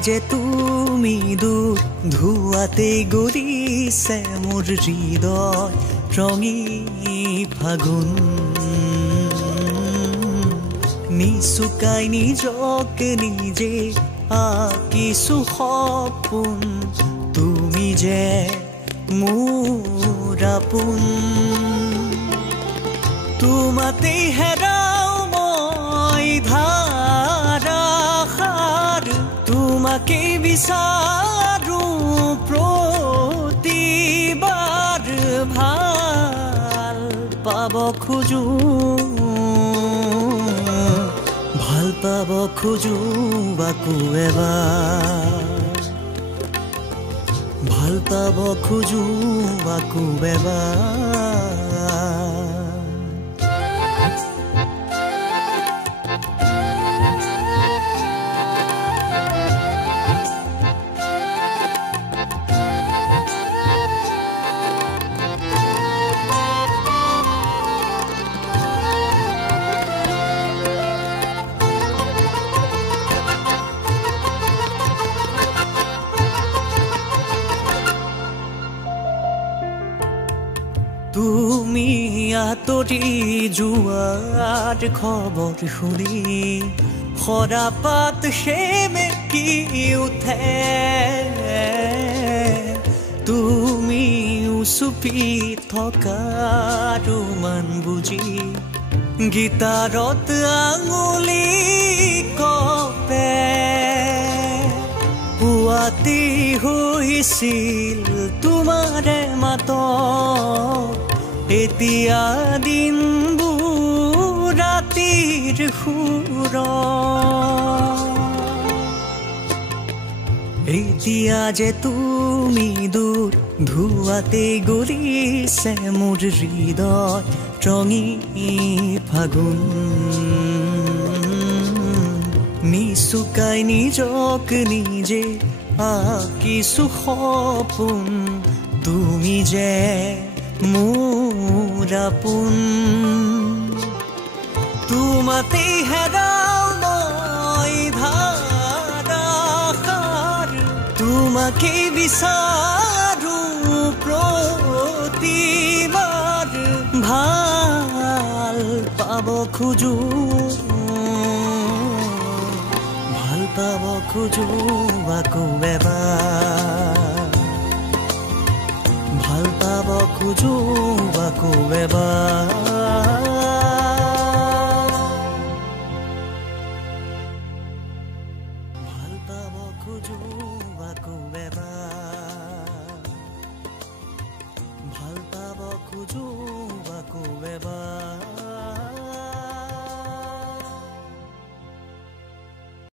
যে তুমি দূৰ ধুৱাতে গৰিছে মোৰ হৃদয় ৰঙী ফাগুন নিচুকাই নিজকে নিজে আঁকিছো সপোন তুমি যে মোৰ আপোন তোমাতে হেৰাও মই ধাৰাসাৰ তোমাকে বিচাৰো প্ৰতিবাৰ ভাল পাব খোজো ভাল পাব খোজো আকৌ এবাৰ ভাল পাব খোজো আকৌ এবাৰ তুমি আঁতৰি যোৱাৰ খবৰ শুনি সৰাপাত সেমেকি উঠে তুমি চুপি থকাৰ মান বুজি গীটাৰত আঙুলি কপে পুৱাতি হৈছিল তোমাৰে মাত এতিয়া দিনবোৰ ৰাতিৰ সুৰ এতিয়া যে তুমি দূৰ ধুৱাতে গৰিছে মোৰ হৃদয় ৰঙী ফাগুন নিচুকাই নিজক নিজে আঁকিছো সপোন তুমি যে মোৰ আপোন তোমাতে হেৰাও মই ধাৰাসাৰ তোমাকে বিচাৰো প্ৰতিবাৰ ভাল পাব খোজো ভাল পাব খোজো আকৌ এবাৰ ভাল পাব খোজো আকৌ এবাৰ